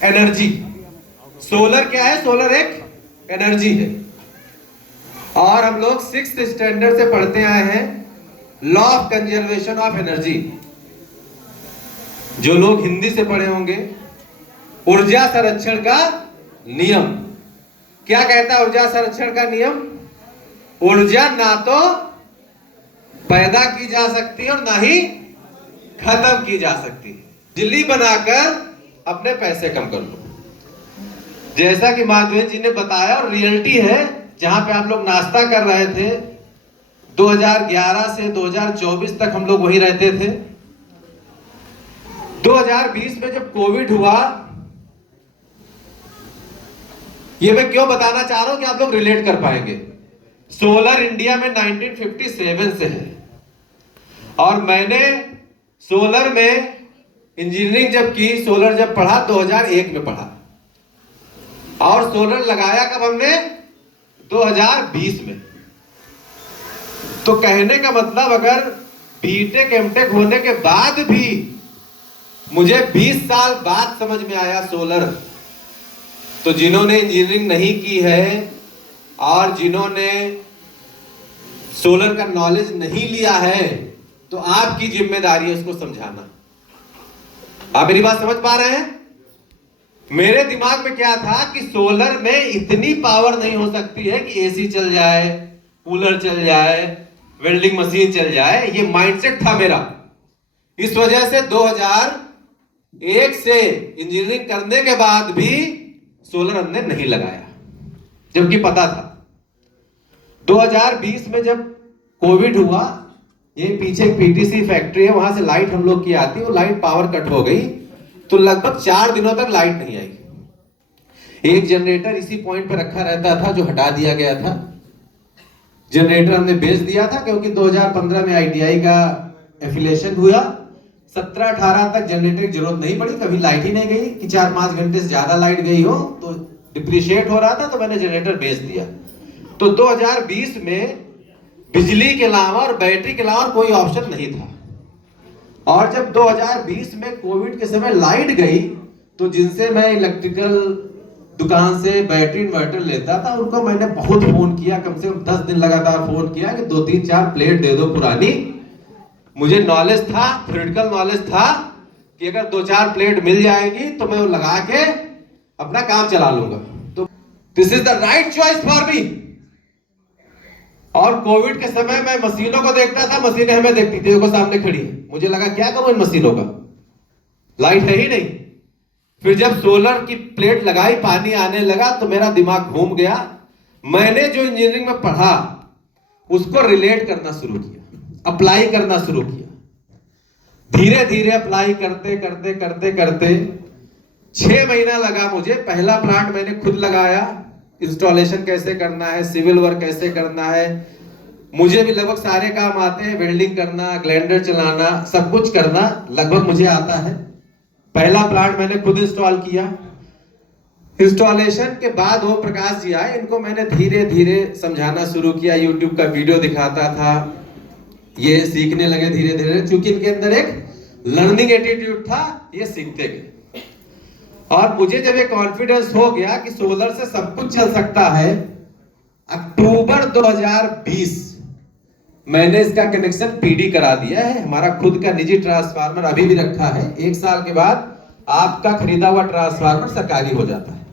Energy. Solar क्या है? Solar एक एनर्जी है। और हम लोग 6th स्टैंडर्ड से पढ़ते आए हैं law of conservation of energy. जो लोग हिंदी से पढ़े होंगे, ऊर्जा संरक्षण का नियम क्या कहता है? ऊर्जा संरक्षण का नियम, ऊर्जा ना तो पैदा की जा सकती है और ना ही खत्म की जा सकती है। बिजली बनाकर अपने पैसे कम कर लो, जैसा कि माधवेंद्र जी ने बताया, और रियलिटी है। जहां पे आप लोग नाश्ता कर रहे थे 2011 से 2024 तक हम लोग वहीं रहते थे। 2020 में जब कोविड हुआ, ये मैं क्यों बताना चाह रहा हूं कि आप लोग रिलेट कर पाएंगे। सोलर इंडिया में 1957 से है, और मैंने सोलर में इंजीनियरिंग जब की, सोलर जब पढ़ा 2001 में पढ़ा, और सोलर लगाया कब हमने? 2020 में। तो कहने का मतलब, अगर बीटेक एमटेक होने के बाद भी मुझे 20 साल बाद समझ में आया सोलर, तो जिन्होंने इंजीनियरिंग नहीं की है और जिन्होंने सोलर का नॉलेज नहीं लिया है, तो आपकी जिम्मेदारी है उसको समझाना। आप मेरी बात समझ पा रहे हैं? मेरे दिमाग में क्या था कि सोलर में इतनी पावर नहीं हो सकती है कि एसी चल जाए, कूलर चल जाए, वेल्डिंग मशीन चल जाए। ये माइंडसेट था मेरा। इस वजह से 2001 से इंजीनियरिंग करने के बाद भी सोलर हमने नहीं लगाया, जबकि पता था। 2020 में जब कोविड हुआ, ये पीछे एक पीटीसी फैक्ट्री है, वहां से लाइट हम लोग की आती, वो लाइट पावर कट हो गई, तो लगभग 4 दिनों तक लाइट नहीं आई। एक जनरेटर इसी पॉइंट पर रखा रहता था, जो हटा दिया गया था। जनरेटर हमने बेच दिया था, क्योंकि 2015 में आईटीआई का एफिलिएशन हुआ। 17-18 तक जनरेटर की जरूरत नहीं पड़ी, कभी लाइट ही नहीं गई कि 4-5 घंटे से ज्यादा लाइट गई हो तो डिप्रिशिएट हो रहा था, तो मैंने जनरेटर बेच दिया। तो 2020 में बिजली के अलावा और बैटरी के अलावा कोई ऑप्शन नहीं था। और जब 2020 में कोविड के समय लाइट गई, तो जिनसे मैं इलेक्ट्रिकल दुकान से बैटरी इन्वर्टर लेता था, उनको मैंने बहुत फोन किया, कम से कम 10 दिन लगातार फोन किया कि 2-3-4 प्लेट दे दो पुरानी। मुझे नॉलेज था, थ्योरेटिकल नॉलेज था कि अगर 2-4 प्लेट मिल जाएगी तो मैं वो लगा के अपना काम चला लूंगा। तो this is the right choice for me. और कोविड के समय मैं मशीनों को देखता था, मशीनें हमें देखती थी, देखो सामने खड़ी है। मुझे लगा क्या करूं इन मशीनों का, लाइट है ही नहीं। फिर जब सोलर की प्लेट लगाई, पानी आने लगा, तो मेरा दिमाग घूम गया। मैंने जो इंजीनियरिंग में पढ़ा उसको रिलेट करना शुरू किया, अप्लाई करना शुरू किया। धीरे धीरे अप्लाई करते करते करते करते 6 महीना लगा मुझे। पहला प्लांट मैंने खुद लगाया, इंस्टॉलेशन कैसे करना है, सिविल वर्क कैसे करना है, मुझे भी लगभग सारे काम आते हैं। वेल्डिंग करना, ग्राइंडर चलाना, सब कुछ करना लगभग मुझे आता है। पहला प्लांट मैंने खुद इंस्टॉल किया। इंस्टॉलेशन के बाद ओम प्रकाश जी आए, इनको मैंने धीरे धीरे समझाना शुरू किया, यूट्यूब का वीडियो दिखाता था, ये सीखने लगे धीरे धीरे, क्योंकि इनके अंदर एक लर्निंग एटीट्यूड था, ये सीखते गए। और मुझे जब ये कॉन्फिडेंस हो गया कि सोलर से सब कुछ चल सकता है, अक्टूबर 2020 मैंने इसका कनेक्शन पीडी करा दिया है। हमारा खुद का निजी ट्रांसफार्मर अभी भी रखा है। 1 साल के बाद आपका खरीदा हुआ ट्रांसफार्मर सरकारी हो जाता है।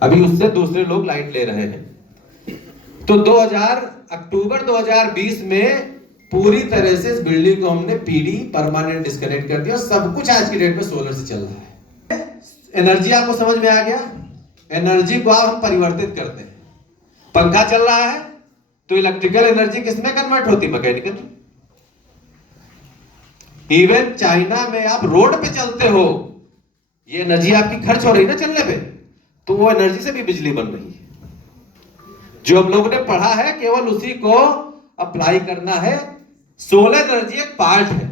अभी उससे दूसरे लोग लाइट ले रहे हैं। तो अक्टूबर 2020 में पूरी तरह से इस बिल्डिंग को हमने पीडी परमानेंट डिस्कनेक्ट कर दिया। सब कुछ आज की डेट में सोलर से चल रहा है। एनर्जी आपको समझ में आ गया? एनर्जी को आप हम परिवर्तित करते हैं। पंखा चल रहा है तो इलेक्ट्रिकल एनर्जी किसमें कन्वर्ट होती? मैकेनिकल। इवन चाइना में आप रोड पे चलते हो, ये एनर्जी आपकी खर्च हो रही ना चलने पे, तो वो एनर्जी से भी बिजली बन रही है। जो हम लोगों ने पढ़ा है केवल उसी को अप्लाई करना है। सोलर एनर्जी एक पार्ट है।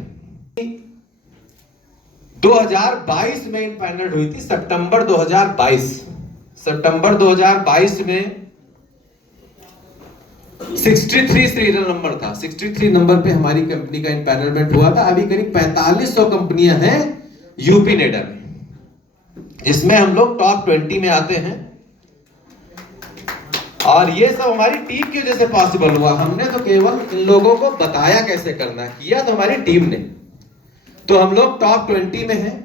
2022 में इनपैनल हुई थी, सितंबर 2022। सितंबर 2022 में 63 सीरियल नंबर था। 63 नंबर पे हमारी कंपनी का इनपैनलमेंट हुआ था। अभी करीब 4500 कंपनियां हैं यूपी नेडा में। जिसमें हम लोग टॉप 20 में आते हैं। और ये सब हमारी टीम की वजह से पॉसिबल हुआ। हमने तो केवल इन लोगों को बताया कैसे करना है, किया तो हमारी टीम ने। तो हम लोग टॉप 20 में हैं।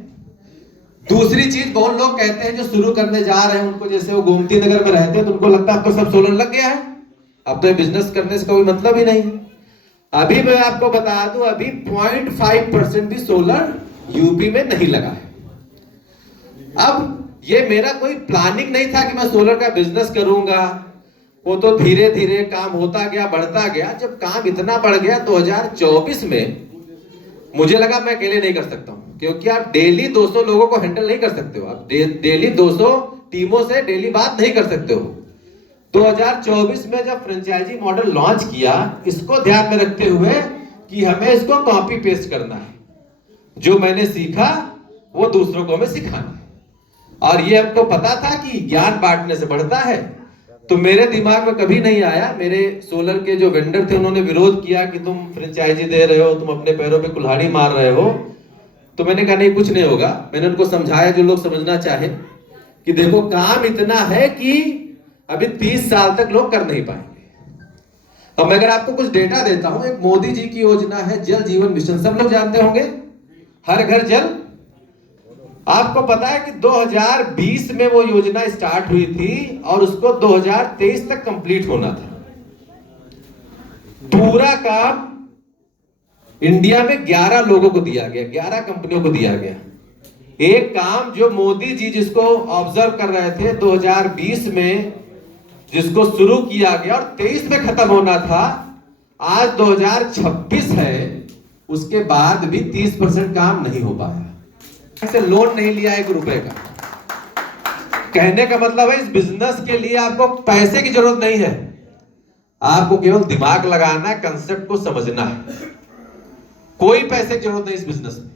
दूसरी चीज, बहुत लोग कहते हैं जो शुरू करने जा रहे हैं उनको, जैसे वो गोमती नगर में रहते हैं तो उनको लगता है आपको सब सोलर लग गया है, अब तो बिजनेस करने से कोई मतलब ही नहीं। अभी मैं आपको बता दूं, अभी 0.5% भी सोलर यूपी में नहीं लगा है। अब ये मेरा कोई प्लानिंग नहीं था कि मैं सोलर का बिजनेस करूंगा, वो तो धीरे धीरे काम होता गया, बढ़ता गया। जब काम इतना बढ़ गया 2024 में, मुझे लगा मैं अकेले नहीं कर सकता हूं, क्योंकि आप डेली 200 लोगों को हैंडल नहीं कर सकते हो, आप डेली 200 टीमों से डेली बात नहीं कर सकते हो। 2024 में जब फ्रेंचाइजी मॉडल लॉन्च किया, इसको ध्यान में रखते हुए कि हमें इसको कॉपी पेस्ट करना है, जो मैंने सीखा वो दूसरों को हमें सिखाना है। और ये हमको पता था कि ज्ञान बांटने से बढ़ता है। तो मेरे दिमाग में कभी नहीं आया, मेरे सोलर के जो वेंडर थे उन्होंने विरोध किया कि तुम फ्रेंचाइजी दे रहे हो, तुम अपने पैरों पे कुल्हाड़ी मार रहे हो। तो मैंने कहा नहीं, कुछ नहीं होगा। मैंने उनको समझाया, जो लोग समझना चाहे, कि देखो काम इतना है कि अभी 30 साल तक लोग कर नहीं पाएंगे। अब मैं अगर आपको कुछ डेटा देता हूं, एक मोदी जी की योजना है जल जीवन मिशन, सब लोग जानते होंगे, हर घर जल। आपको पता है कि 2020 में वो योजना स्टार्ट हुई थी और उसको 2023 तक कंप्लीट होना था। पूरा काम इंडिया में 11 लोगों को दिया गया, 11 कंपनियों को दिया गया। एक काम जो मोदी जी जिसको ऑब्जर्व कर रहे थे 2020 में, जिसको शुरू किया गया और 23 में खत्म होना था, आज 2026 है, उसके बाद भी 30% काम नहीं हो पाया। से लोन नहीं लिया 1 रुपए का। कहने का मतलब है, इस बिजनेस के लिए आपको पैसे की जरूरत नहीं है, आपको केवल दिमाग लगाना है, कंसेप्ट को समझना है। कोई पैसे की जरूरत नहीं इस बिजनेस में।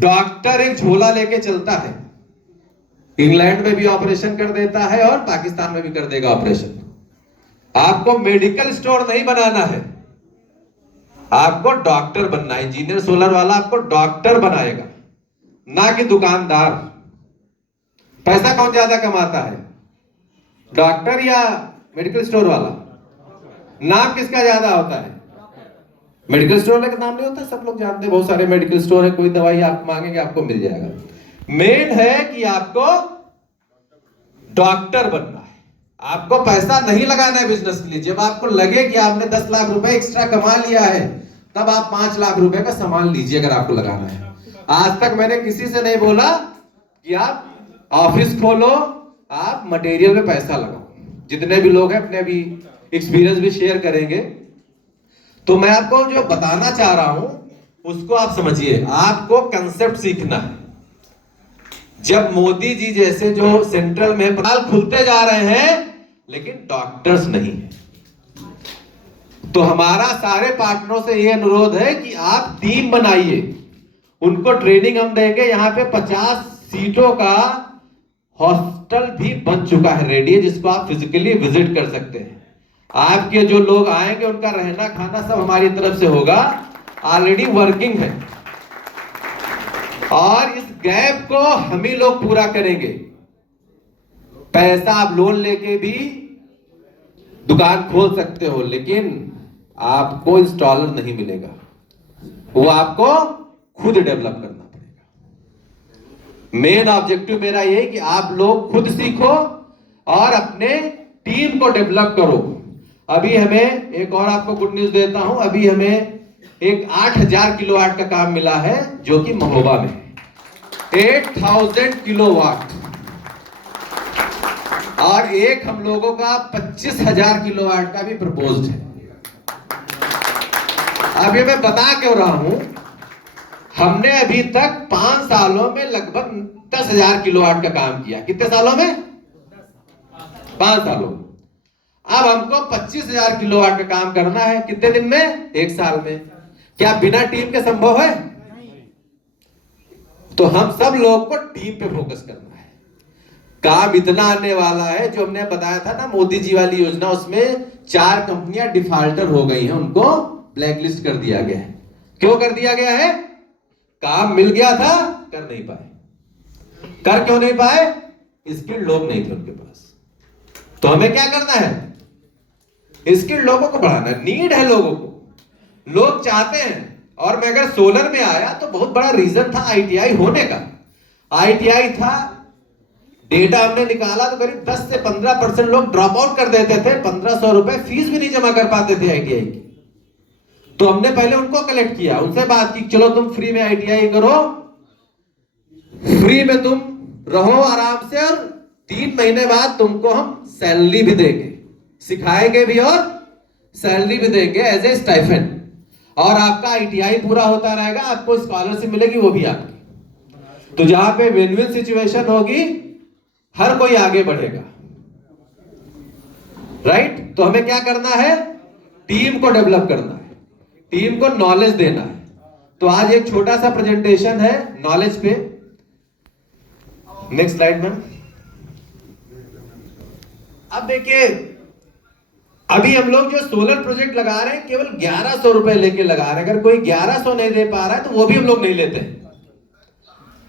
डॉक्टर एक झोला लेके चलता है, इंग्लैंड में भी ऑपरेशन कर देता है और पाकिस्तान में भी कर देगा ऑपरेशन। आपको मेडिकल स्टोर नहीं बनाना है, आपको डॉक्टर बनना है। इंजीनियर सोलर वाला आपको डॉक्टर बनाएगा, ना कि दुकानदार। पैसा कौन ज्यादा कमाता है, डॉक्टर या मेडिकल स्टोर वाला? नाम किसका ज्यादा होता है? मेडिकल स्टोर वाले का नाम नहीं होता, सब लोग जानते हैं। बहुत सारे मेडिकल स्टोर है, कोई दवाई आप मांगेंगे आपको मिल जाएगा। मेन है कि आपको डॉक्टर बनना है, आपको पैसा नहीं लगाना है बिजनेस के लिए। जब आपको लगे कि आपने 10 लाख रुपए एक्स्ट्रा कमा लिया है, तब आप 5 लाख रुपए का सामान लीजिए, अगर आपको लगाना है। आज तक मैंने किसी से नहीं बोला कि आप ऑफिस खोलो, आप मटेरियल में पैसा लगाओ। जितने भी लोग हैं अपने अभी एक्सपीरियंस भी शेयर करेंगे। तो मैं आपको जो बताना चाह रहा हूं उसको आप समझिए। आपको कंसेप्ट सीखना है। जब मोदी जी जैसे जो सेंट्रल में अस्पताल खुलते जा रहे हैं, लेकिन डॉक्टर्स नहीं है, तो हमारा सारे पार्टनरों से यह अनुरोध है कि आप टीम बनाइए, उनको ट्रेनिंग हम देंगे। यहां पे 50 सीटों का हॉस्टल भी बन चुका है रेडी, जिसको आप फिजिकली विजिट कर सकते हैं। आपके जो लोग आएंगे उनका रहना खाना सब हमारी तरफ से होगा, ऑलरेडी वर्किंग है। और इस गैप को हम ही लोग पूरा करेंगे। पैसा आप लोन लेके भी दुकान खोल सकते हो, लेकिन आपको इंस्टॉलर नहीं मिलेगा, वो आपको खुद डेवलप करना पड़ेगा। मेन ऑब्जेक्टिव मेरा ये है कि आप लोग खुद सीखो और अपने टीम को डेवलप करो। अभी हमें एक और आपको गुड न्यूज देता हूं, अभी हमें एक 8000 किलोवाट का काम मिला है, जो कि महोबा में 8000 किलोवाट, और एक हम लोगों का 25000 किलोवाट का भी प्रपोज्ड है। अब ये मैं बता क्यों रहा हूं, हमने अभी तक 5 सालों में लगभग 10,000 किलोवाट का काम किया। कितने सालों में? 5 सालों। अब हमको 25,000 किलोवाट का काम करना है। कितने दिन में? 1 साल में। क्या बिना टीम के संभव है? तो हम सब लोग को टीम पे फोकस करना है। काम इतना आने वाला है, जो हमने बताया था ना मोदी जी वाली योजना, उसमें 4 कंपनियां डिफॉल्टर हो गई हैं, उनको ब्लैकलिस्ट कर दिया गया है। क्यों कर दिया गया है? काम मिल गया था, कर नहीं पाए। कर क्यों नहीं पाए? स्किल्ड लोग नहीं थे उनके पास। तो हमें क्या करना है? स्किल्ड लोगों को बढ़ाना है, नीड है लोगों को, लोग चाहते हैं। और मैं अगर सोलर में आया तो बहुत बड़ा रीजन था आईटीआई होने का। आईटीआई था, डेटा हमने निकाला तो करीब 10 से 15% लोग ड्रॉप आउट कर देते थे, 1500 रुपए फीस भी नहीं जमा कर पाते थे आईटीआई की। तो हमने पहले उनको कलेक्ट किया, उनसे बात की, चलो तुम फ्री में आईटीआई करो, फ्री में तुम रहो आराम से, और 3 महीने बाद तुमको हम सैलरी भी देंगे, सिखाएंगे भी और सैलरी भी देंगे एज ए स्टाइपेंड, और आपका आईटीआई पूरा होता रहेगा, आपको स्कॉलरशिप मिलेगी वो भी आपकी। तो जहां पे विन विन सिचुएशन होगी, हर कोई आगे बढ़ेगा, राइट। तो हमें क्या करना है? टीम को डेवलप करना है, टीम को नॉलेज देना है। तो आज एक छोटा सा प्रेजेंटेशन है नॉलेज पे। नेक्स्ट स्लाइड में। अब देखिए, अभी हम लोग जो सोलर प्रोजेक्ट लगा रहे हैं केवल 1100 रुपए लेके लगा रहे हैं। अगर कोई 1100 नहीं दे पा रहा है तो वो भी हम लोग नहीं लेते हैं।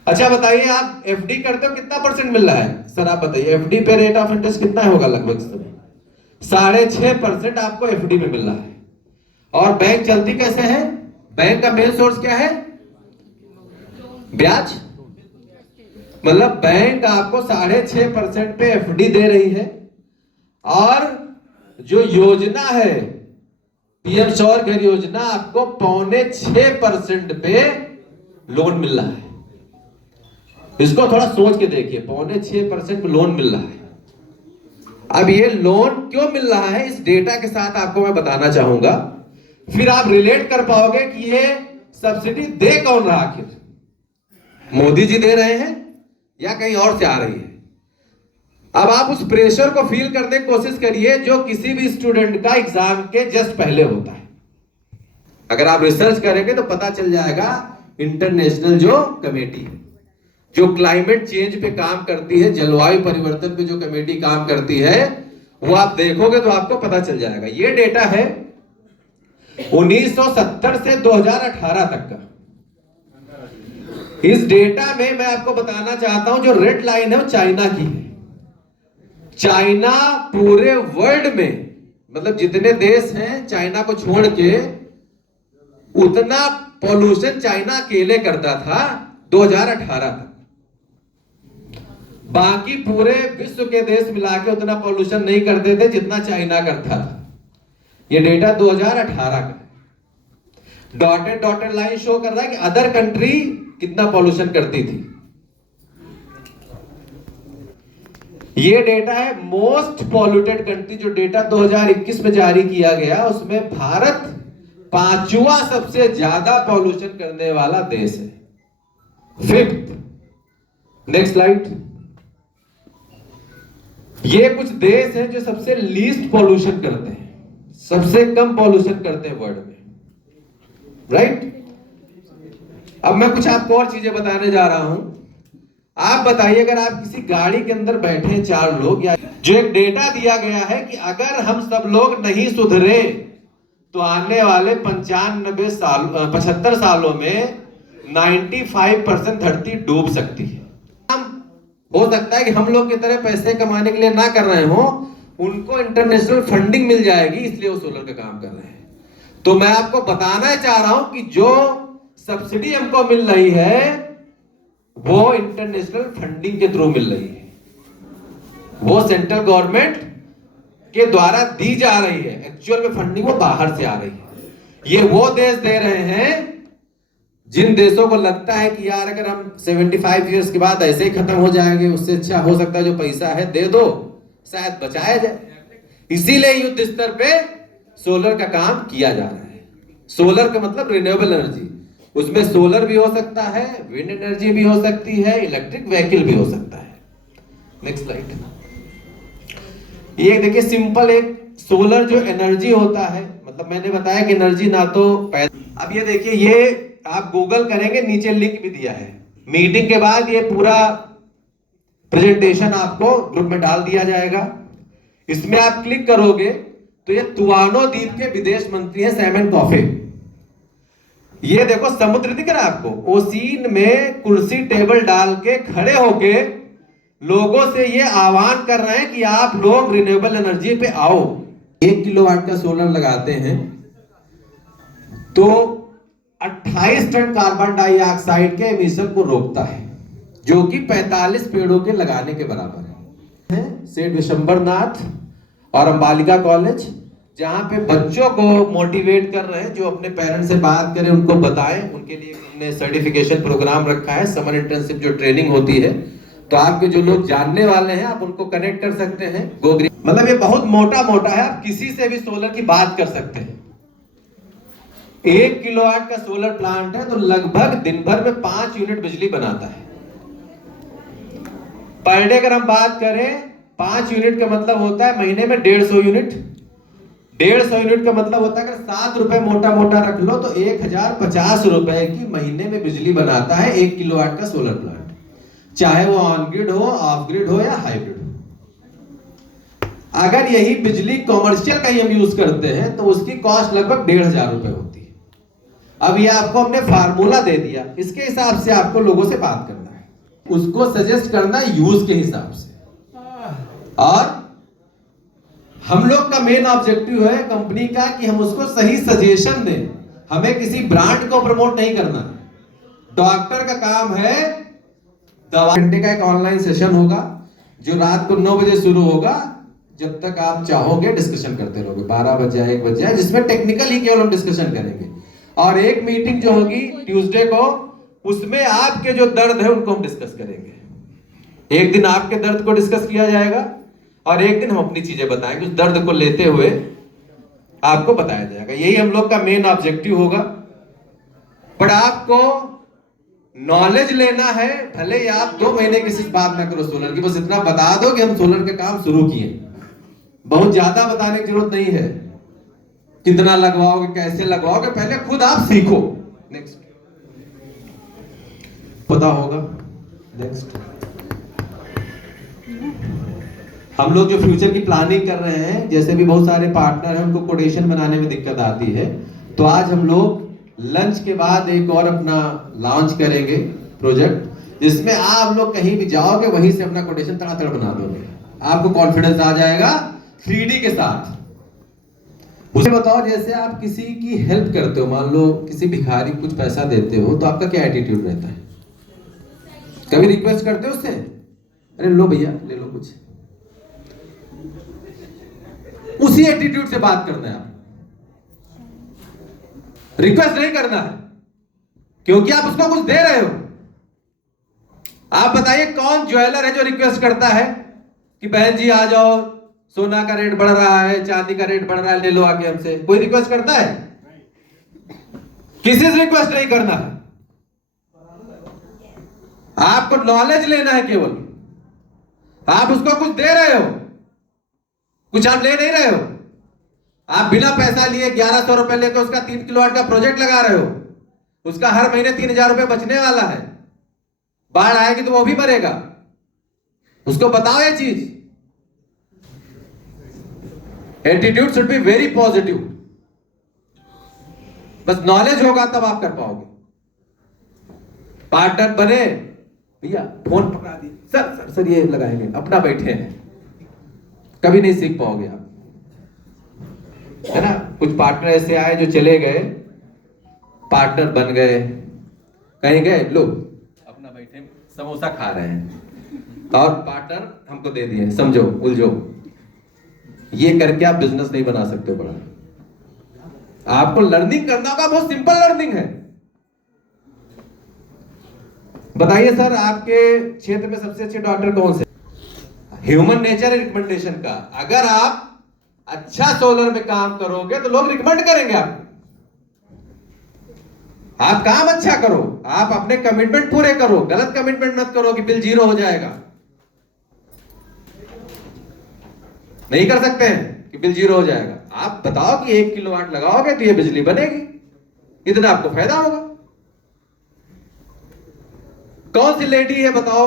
अच्छा बताइए, आप एफडी करते हो, कितना परसेंट मिल रहा है? सर आप बताइए, एफडी पे रेट ऑफ इंटरेस्ट कितना होगा? लगभग 6.5% आपको एफडी में मिल रहा है। और बैंक चलती कैसे है? बैंक का मेन सोर्स क्या है? ब्याज। मतलब बैंक आपको 6.5% पे एफडी दे रही है, और जो योजना है पीएम सौर घर योजना, आपको 5.25% पे लोन मिल रहा है। इसको थोड़ा सोच के देखिए, 5.25% पे लोन मिल रहा है। अब ये लोन क्यों मिल रहा है, इस डेटा के साथ आपको मैं बताना चाहूंगा, फिर आप रिलेट कर पाओगे कि ये सब्सिडी दे कौन रहा आखिर। मोदी जी दे रहे हैं या कहीं और से आ रही है? अब आप उस प्रेशर को फील करने की कोशिश करिए जो किसी भी स्टूडेंट का एग्जाम के जस्ट पहले होता है। अगर आप रिसर्च करेंगे तो पता चल जाएगा, इंटरनेशनल जो कमेटी है जो क्लाइमेट चेंज पे काम करती है, जलवायु परिवर्तन पे जो कमेटी काम करती है, वो आप देखोगे तो आपको पता चल जाएगा। ये डेटा है 1970 से 2018 तक का। इस डेटा में मैं आपको बताना चाहता हूं, जो रेड लाइन है वो चाइना की है। चाइना पूरे वर्ल्ड में, मतलब जितने देश हैं चाइना को छोड़ के, उतना पॉल्यूशन चाइना अकेले करता था 2018 तक। बाकी पूरे विश्व के देश मिला के उतना पॉल्यूशन नहीं करते थे जितना चाइना करता था। ये डेटा 2018 का। डॉटेड डॉटेड लाइन शो कर रहा है कि अदर कंट्री कितना पॉल्यूशन करती थी। ये डेटा है मोस्ट पॉल्यूटेड कंट्री, जो डेटा 2021 में जारी किया गया, उसमें भारत 5वां सबसे ज्यादा पॉल्यूशन करने वाला देश है, 5th। Next slide. ये कुछ देश हैं जो सबसे लीस्ट पॉल्यूशन करते हैं, सबसे कम पॉल्यूशन करते हैं वर्ल्ड में, राइट। अब मैं कुछ आपको और चीजें बताने जा रहा हूं। आप बताइए, अगर आप किसी गाड़ी के अंदर बैठे हैं 4 लोग, या जो एक डेटा दिया गया है कि अगर हम सब लोग नहीं सुधरे तो आने वाले 75 सालों में 95% धरती डूब सकती है। हो सकता है कि हम लोग की तरह पैसे कमाने के लिए ना कर रहे हो, उनको इंटरनेशनल फंडिंग मिल जाएगी, इसलिए वो सोलर का काम कर रहे हैं। तो मैं आपको बताना चाह रहा हूं कि जो सब्सिडी हमको मिल रही है वो इंटरनेशनल फंडिंग के थ्रू मिल रही है, वो सेंट्रल गवर्नमेंट के द्वारा दी जा रही है। एक्चुअल में फंडिंग वो बाहर से आ रही है। ये वो देश दे रहे हैं जिन देशों को लगता है कि यार अगर हम 75 ईयर्स के बाद ऐसे ही खत्म हो जाएंगे, उससे अच्छा हो सकता है जो पैसा है दे दो, शायद बचाया जाए। इसीलिए युद्ध स्तर पे सोलर का काम किया जा रहा है। सोलर का मतलब रिन्यूएबल एनर्जी, उसमें सोलर भी हो सकता है, विंड एनर्जी भी हो सकती है, इलेक्ट्रिक व्हीकल भी हो सकता है। Next slide. ये देखिए सिंपल एक सोलर जो एनर्जी होता है, मतलब मैंने बताया कि एनर्जी ना तो पैदा। अब ये देखिए, ये आप गूगल करेंगे, नीचे लिंक भी दिया है। मीटिंग के बाद ये पूरा प्रेजेंटेशन आपको ग्रुप में डाल दिया जाएगा। इसमें आप क्लिक करोगे तो ये तुवानो द्वीप के विदेश मंत्री हैं सैमन कॉफे। ये देखो समुद्र दिख रहा है आपको, ओसीन में कुर्सी टेबल डाल के खड़े होके लोगों से ये आह्वान कर रहे हैं कि आप लोग रिन्यूएबल एनर्जी पे आओ। 1 किलोवाट का सोलर लगाते हैं तो 28 टन कार्बन डाइऑक्साइड के एमिशन को रोकता है, जो कि 45 पेड़ों के लगाने के बराबर है। सेठ विशंबरनाथ और अंबालिका कॉलेज, जहां पे बच्चों को मोटिवेट कर रहे हैं, जो अपने पेरेंट्स से बात करें, उनको बताएं, उनके लिए हमने सर्टिफिकेशन प्रोग्राम रखा है, समर इंटर्नशिप जो ट्रेनिंग होती है। तो आपके जो लोग जानने वाले हैं आप उनको कनेक्ट कर सकते हैं। गो ग्रीन, मतलब ये बहुत मोटा मोटा है, आप किसी से भी सोलर की बात कर सकते हैं। 1 किलोवाट का सोलर प्लांट है तो लगभग दिन भर में 5 यूनिट बिजली बनाता है। पर डे अगर हम बात करें, 5 यूनिट का मतलब होता है महीने में 150 यूनिट। 150 यूनिट का मतलब होता है अगर 7 रुपए मोटा मोटा रख लो तो 1050 रुपए की महीने में बिजली बनाता है 1 किलोवाट का सोलर प्लांट, चाहे वो ऑन ग्रिड हो, ऑफ ग्रिड हो या हाइब्रिड हो। अगर यही बिजली कॉमर्शियल कहीं हम यूज करते हैं तो उसकी कॉस्ट लगभग 1500 रुपए होती है। अब ये आपको हमने फार्मूला दे दिया, इसके हिसाब से आपको लोगों से बात करना है, उसको सजेस्ट करना यूज के हिसाब से। और हम लोग का मेन ऑब्जेक्टिव है कंपनी का कि हम उसको सही सजेशन दें, हमें किसी ब्रांड को प्रमोट नहीं करना। डॉक्टर का काम है, दवा घंटे का एक ऑनलाइन सेशन होगा जो रात को 9 बजे शुरू होगा, जब तक आप चाहोगे डिस्कशन करते रहोगे, 12 बज जाए 1 बज जाए, जिसमें टेक्निकल ही केवल हम डिस्कशन करेंगे। और एक मीटिंग जो होगी ट्यूसडे को, उसमें आपके जो दर्द है उनको हम डिस्कस करेंगे। एक दिन आपके दर्द को डिस्कस किया जाएगा और एक दिन हम अपनी चीजें बताएंगे, उस दर्द को लेते हुए आपको बताया जाएगा। यही हम लोग का मेन ऑब्जेक्टिव होगा। बट आपको नॉलेज लेना है, भले ही आप 2 महीने किसी बात ना करो सोलर की, बस इतना बता दो कि हम सोलर का काम शुरू किए। बहुत ज्यादा बताने की जरूरत नहीं है, कितना लगवाओगे, कैसे लगवाओगे, पहले खुद आप सीखो। नेक्स्ट पता होगा। नेक्स्ट हम लोग जो फ्यूचर की प्लानिंग कर रहे हैं, जैसे भी बहुत सारे पार्टनर हैं उनको कोटेशन बनाने में दिक्कत आती है, तो आज हम लोग लंच के बाद एक और अपना लॉन्च करेंगे प्रोजेक्ट, जिसमें आप लोग कहीं भी जाओगे वहीं से अपना कोटेशन तड़ातड़ बना दोगे, आपको कॉन्फिडेंस आ जाएगा 3D के साथ। मुझे बताओ, जैसे आप किसी की हेल्प करते हो, मान लो किसी भिखारी कुछ पैसा देते हो, तो आपका क्या एटीट्यूड रहता है? कभी रिक्वेस्ट करते हो उससे, अरे लो भैया ले लो कुछ? उसी एटीट्यूड से बात करना है, आप रिक्वेस्ट नहीं करना है, क्योंकि आप उसको कुछ दे रहे हो। आप बताइए कौन ज्वेलर है जो रिक्वेस्ट करता है कि बहन जी आ जाओ, सोना का रेट बढ़ रहा है, चांदी का रेट बढ़ रहा है, ले लो आके हमसे? कोई रिक्वेस्ट करता है? किसी से रिक्वेस्ट नहीं करना है। आपको नॉलेज लेना है केवल। आप उसको कुछ दे रहे हो, कुछ आप ले नहीं रहे हो। आप बिना पैसा लिए 1100 रुपए लेकर उसका 3 किलोवाट का प्रोजेक्ट लगा रहे हो, उसका हर महीने 3000 रुपए बचने वाला है, बाढ़ आएगी तो वो भी मरेगा। उसको बताओ ये चीज। Attitude should be very positive. बस नॉलेज होगा तब आप कर पाओगे। पार्टनर बने, भैया फोन पकड़ा दिए, सर सर सर ये लगाएंगे, अपना बैठे हैं, कभी नहीं सीख पाओगे आप, है ना। कुछ पार्टनर ऐसे आए जो चले गए, पार्टनर बन गए, कहीं गए, लो अपना बैठे समोसा खा रहे हैं और पार्टनर हमको दे दिए, समझो उलझो। ये करके आप बिजनेस नहीं बना सकते बड़ा। आपको लर्निंग करना होगा, बहुत सिंपल लर्निंग है। बताइए सर, आपके क्षेत्र में सबसे अच्छे डॉक्टर कौन से? ह्यूमन नेचर रिकमेंडेशन का। अगर आप अच्छा सोलर में काम करोगे तो लोग रिकमेंड करेंगे आपको। आप काम अच्छा करो, आप अपने कमिटमेंट पूरे करो, गलत कमिटमेंट मत करो कि बिल 0 हो जाएगा। नहीं कर सकते हैं कि बिल 0 हो जाएगा। आप बताओ कि 1 किलोवाट लगाओगे तो ये बिजली बनेगी, इतना आपको फायदा होगा। कौन सी लेडी है बताओ